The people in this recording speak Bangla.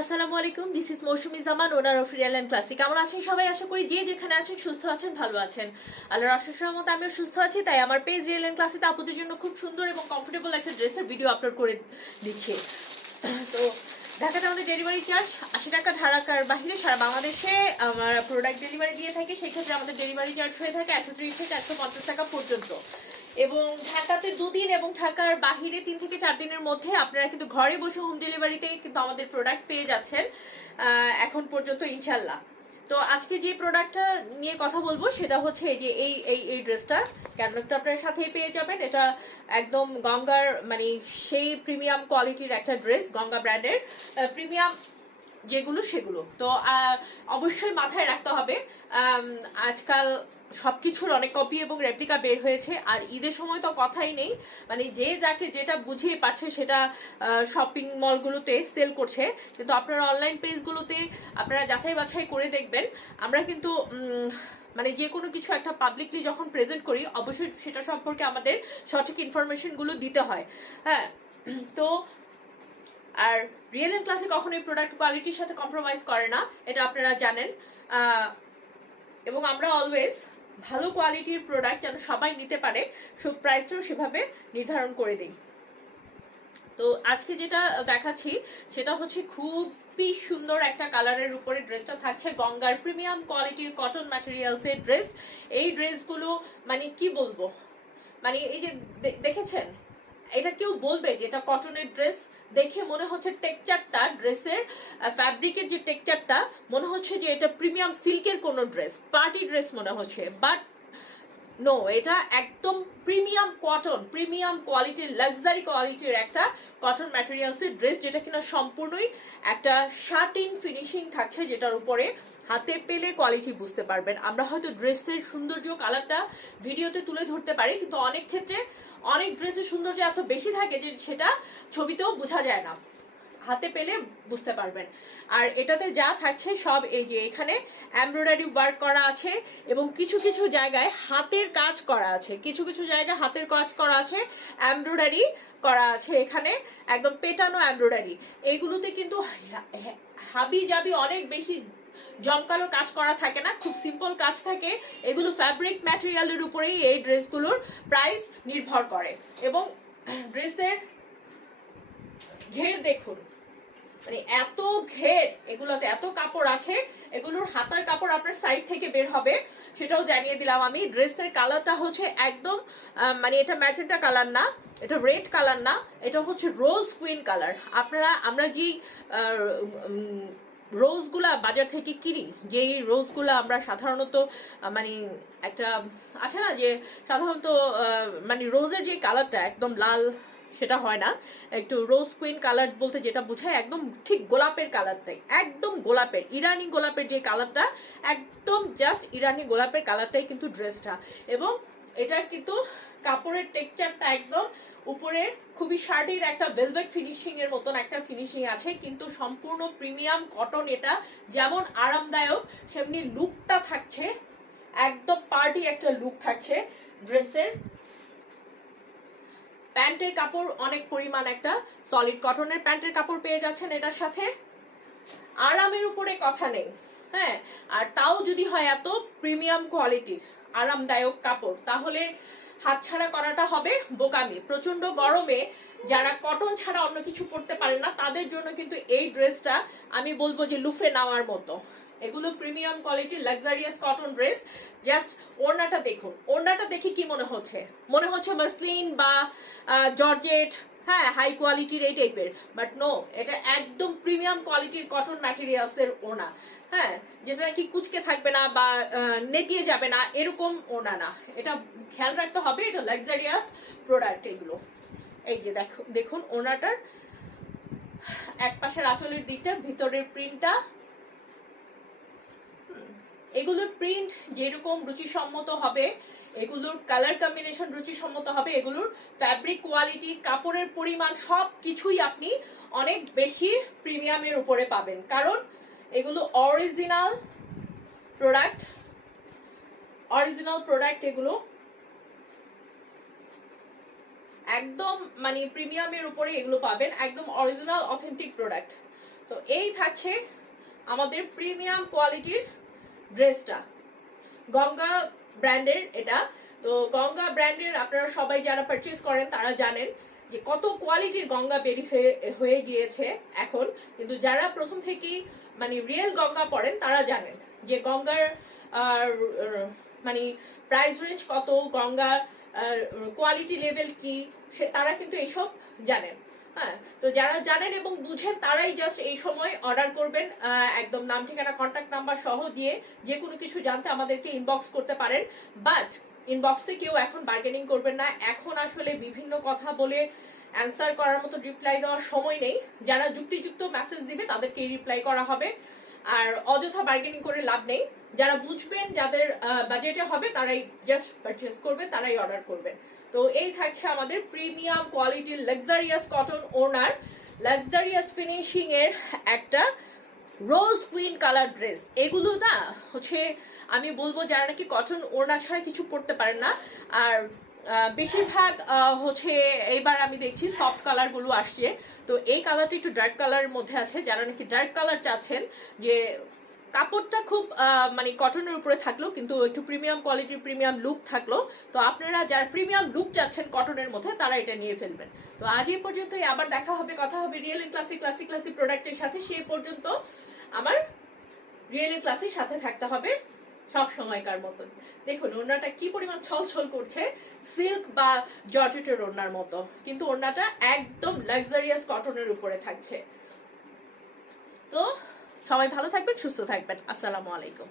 আসসালামু আলাইকুম, this is Mousumi Zaman, owner of real and classic. কেমন আছেন সবাই? আশা করি যে যেখানে আছেন সুস্থ আছেন, ভালো আছেন। আল্লাহর অশেষ রহমতে আমিও সুস্থ আছি। তাই আমার পেজ রিয়েল অ্যান্ড ক্লাসিতে আপুদের জন্য খুব সুন্দর এবং কমফোর্টেবল একটা ড্রেসের ভিডিও আপলোড করে দিচ্ছি। তো ঢাকাতে আমাদের ডেলিভারি চার্জ 80 টাকা, ঢাকার বাহিরে সারা বাংলাদেশে আমরা প্রোডাক্ট ডেলিভারি দিয়ে থাকি। সেই ক্ষেত্রে আমাদের ডেলিভারি চার্জ হয়ে থাকে 130 থেকে 150 টাকা পর্যন্ত। এবং ঢাকাতে 2 দিন এবং ঢাকার বাহিরে 3 থেকে 4 দিনের মধ্যে আপনারা কিন্তু ঘরে বসে হোম ডেলিভারিতে কিন্তু আমাদের প্রোডাক্ট পেয়ে যাচ্ছেন এখন পর্যন্ত, ইনশাল্লাহ। তো আজকে যে প্রোডাক্টটা নিয়ে কথা বলবো সেটা হচ্ছে এই যে এই ড্রেসটা। ক্যাটালগটা আপনার সাথেই পেয়ে যাবেন। এটা একদম গঙ্গার মানে সেই প্রিমিয়াম কোয়ালিটির একটা ড্রেস, গঙ্গা ব্র্যান্ডের প্রিমিয়াম যেগুলো সেগুলো। তো অবশ্যই মাথায় রাখতে হবে আজকাল সবকিছুর অনেক কপি এবং রেপ্লিকা বের হয়েছে। আর ঈদের সময় তো কথাই নেই, মানে যে যাকে যেটা বুঝিয়ে পাচ্ছে সেটা শপিং মলগুলোতে সেল করছে। কিন্তু আপনারা অনলাইন পেজগুলোতে আপনারা যাচাই বাছাই করে দেখবেন। আমরা কিন্তু মানে যে কোনো কিছু একটা পাবলিকলি যখন প্রেজেন্ট করি অবশ্যই সেটা সম্পর্কে আমাদের সঠিক ইনফরমেশনগুলো দিতে হয়। হ্যাঁ, তো আর রিয়েল এন্ড ক্লাসে কখনোই প্রোডাক্ট কোয়ালিটির সাথে কম্প্রোমাইজ করে না, এটা আপনারা জানেন। এবং আমরা অলওয়েজ ভালো কোয়ালিটির প্রোডাক্ট যেন সবাই নিতে পারে, সব প্রাইসটাও সেভাবে নির্ধারণ করে দিই। তো আজকে যেটা দেখাচ্ছি সেটা হচ্ছে খুবই সুন্দর একটা কালারের উপরে ড্রেসটা থাকছে, গঙ্গার প্রিমিয়াম কোয়ালিটির কটন ম্যাটেরিয়ালসের ড্রেস। এই ড্রেসগুলো মানে কি বলবো, মানে এই যে দেখেছেন, এটা কেউ বলবে যে এটা কটনের ড্রেস? দেখে মনে হচ্ছে টেক্সচারটা, ড্রেসের ফ্যাব্রিকের যে টেক্সচারটা মনে হচ্ছে যে এটা প্রিমিয়াম সিল্কের কোনো ড্রেস, পার্টি ড্রেস মনে হচ্ছে। বাট নো, এটা একদম প্রিমিয়াম কটন, প্রিমিয়াম কোয়ালিটির, লাক্সারি কোয়ালিটির একটা কটন ম্যাটেরিয়ালসের ড্রেস, যেটা কিনা সম্পূর্ণই একটা শার্টিন ফিনিশিং থাকছে, যেটার উপরে হাতে পেলে কোয়ালিটি বুঝতে পারবেন। আমরা হয়তো ড্রেসের সৌন্দর্য কালারটা ভিডিওতে তুলে ধরতে পারি, কিন্তু অনেক ক্ষেত্রে অনেক ড্রেসের সৌন্দর্য এত বেশি থাকে যে সেটা ছবিতেও বোঝা যায় না, হাতে পেলে বুঝতে পারবেন। আর এটাতে যা থাকছে সব এই যে এখানে এমব্রয়ডারি ওয়ার্ক করা আছে এবং কিছু কিছু জায়গায় হাতের কাজ করা আছে, কিছু কিছু জায়গায় হাতের কাজ করা আছে, এমব্রয়ডারি করা আছে এখানে, একদম পেটানো এমব্রয়ডারি। এগুলোতে কিন্তু হাবি জাবি অনেক বেশি জমকালো কাজ করা থাকে না, খুব সিম্পল কাজ থাকে। এগুলো ফ্যাব্রিক ম্যাটেরিয়ালের উপরেই এই ড্রেসগুলোর প্রাইস নির্ভর করে। এবং ড্রেসের ঘের দেখুন, মানে এত ঘের, এগুলোতে এত কাপড় আছে। এগুলোর হাতার কাপড় আপনার সাইড থেকে বের হবে, সেটাও জানিয়ে দিলাম আমি। ড্রেসের কালারটা হচ্ছে একদম মানে এটা ম্যাজেন্টা কালার না, এটা রেড কালার না, এটা হচ্ছে রোজ কুইন কালার। আমরা যেই রোজগুলা বাজার থেকে কিনি, যেই রোজগুলা আমরা সাধারণত মানে একটা আছে না যে সাধারণত মানে রোজের যে কালারটা একদম লাল সেটা হয় না, একটু রোজ কুইন কালার বলতে যেটা বোঝায় একদম ঠিক গোলাপের কালারটাই, একদম গোলাপের, ইরানি গোলাপের যে কালারটা, একদম জাস্ট ইরানি গোলাপের কালারটাই কিন্তু ড্রেসটা। এবং এটার কিন্তু কাপড়ের টেক্সচারটা একদম উপরের খুবই শার্টের একটা ভেলভেট ফিনিশিং এর মতন একটা ফিনিশিং আছে, কিন্তু সম্পূর্ণ প্রিমিয়াম কটন। এটা যেমন আরামদায়ক সেমনি লুকটা থাকছে, একদম পার্টি একটা লুক থাকছে ড্রেসের। প্যান্টের কাপড় অনেক পরিমাণ একটা সলিড কটনের প্যান্টের কাপড় পেয়ে যাচ্ছেন এটার সাথে। আরামের উপরে কথা নেই, হ্যাঁ। আর তাও যদি হয় এত প্রিমিয়াম কোয়ালিটির আরামদায়ক কাপড়, তাহলে হাতছাড়া করাটা হবে বোকামি। প্রচন্ড গরমে যারা কটন ছাড়া অন্য কিছু পরতে পারে না, তাদের জন্য কিন্তু এই ড্রেসটা আমি বলবো যে লুফে নেওয়ার মতো। এগুলো প্রিমিয়াম কোয়ালিটির লাক্সারিয়াস কটন ড্রেস। জাস্ট ওড়নাটা দেখুন, ওড়নাটা দেখে কি মনে হচ্ছে? মনে হচ্ছে মাসলিন বা জর্জেট, হ্যাঁ, হাই কোয়ালিটির এই টাইপের। বাট নো, এটা একদম প্রিমিয়াম কোয়ালিটির কটন ম্যাটেরিয়ালসের ওড়না, হ্যাঁ, যেটা নাকি কুচকে থাকবে না বা নেতিয়ে যাবে না, এরকম ওড়না না। এটা খেয়াল রাখতে হবে, এটা লাক্সারিয়াস প্রোডাক্ট এগুলো। এই যে দেখুন ওড়নাটার এক পাশের আঁচলের দিকটা, ভিতরের প্রিন্টটা, এগুলোর প্রিন্ট যেরকম রুচিসম্মত হবে, এগুলোর কালার কম্বিনেশন রুচিসম্মত হবে, এগুলোর ফ্যাব্রিক কোয়ালিটি, কাপড়ের পরিমাণ সব কিছুই আপনি অনেক বেশি প্রিমিয়ামের উপরে পাবেন, কারণ এগুলো অরিজিনাল প্রোডাক্ট, অরিজিনাল প্রোডাক্ট। এগুলো একদম মানে প্রিমিয়ামের উপরে এগুলো পাবেন, একদম অরিজিনাল অথেন্টিক প্রোডাক্ট। তো এই থাকছে আমাদের প্রিমিয়াম কোয়ালিটির ড্রেসটা, গঙ্গা ব্র্যান্ডের এটা। তো গঙ্গা ব্র্যান্ডের আপনারা সবাই যারা পারচেজ করেন তারা জানেন যে কত কোয়ালিটির গঙ্গা বেরি হয়ে গিয়েছে এখন, কিন্তু যারা প্রথম থেকেই মানে রিয়েল গঙ্গা পড়েন তারা জানেন যে গঙ্গার মানে প্রাইস রেঞ্জ কত, গঙ্গার কোয়ালিটি লেভেল কি, তারা কিন্তু এইসব জানেন। হ্যাঁ, তো যারা জানেন এবং বুঝেন তারাই জাস্ট এই সময় অর্ডার করবেন, একদম নাম ঠিকানা কন্ট্যাক্ট নাম্বার সহ দিয়ে যে কোনো কিছু জানতে আমাদেরকে ইনবক্স করতে পারেন। বাট ইনবক্সে কেউ এখন বার্গেনিং করবেন না, এখন আসলে বিভিন্ন কথা বলে অ্যান্সার করার মতো রিপ্লাই দেওয়ার সময় নেই। যারা যুক্তিযুক্ত মেসেজ দিবে তাদেরকে রিপ্লাই করা হবে, আর অযথা বার্গেনিং করে লাভ নেই। যারা বুঝবেন, যাদের বাজেটে হবে তারাই জাস্ট পারচেস করবেন, তারাই অর্ডার করবেন। তো এই থাকছে আমাদের প্রিমিয়াম কোয়ালিটির লাক্সারিয়াস কটন ওনার, লাক্সারিয়াস ফিনিশিং এর একটা রোজ কুইন কালার ড্রেস। এগুলো না হচ্ছে আমি বলবো যারা নাকি কটন ওড়না ছাড়া কিছু পরতে পারেন না, আর বেশিরভাগ হচ্ছে এইবার আমি দেখছি সফট কালার গুলো আসছে। তো এই কালারটা একটু ডার্ক কালারের মধ্যে আছে, যারা নাকি ডার্ক কালার চাচ্ছেন যে কাপড়টা খুব মানে কটনের উপরে থাকলো কিন্তু একটু প্রিমিয়াম কোয়ালিটির প্রিমিয়াম লুক থাকলো, তো আপনারা যারা প্রিমিয়াম লুক চাচ্ছেন কটনের মধ্যে তারা এটা নিয়ে ফেলবেন। তো আজ এই পর্যন্তই, আবার দেখা হবে, কথা হবে real and classic classic classic প্রোডাক্টের সাথে। সেই পর্যন্ত আমার রিয়েল এন্ড ক্লাসিক সাথে থাকতে হবে সব সময়কার মতন। দেখুন ওড়নাটা কি পরিমাণ ছলছল করছে, সিল্ক বা জর্জেটের ওড়নার মতো, কিন্তু ওড়নাটা একদম লাক্সারিয়াস কটনের উপরে থাকছে। তো সবাই ভালো থাকবেন, সুস্থ থাকবেন। আসসালামু আলাইকুম।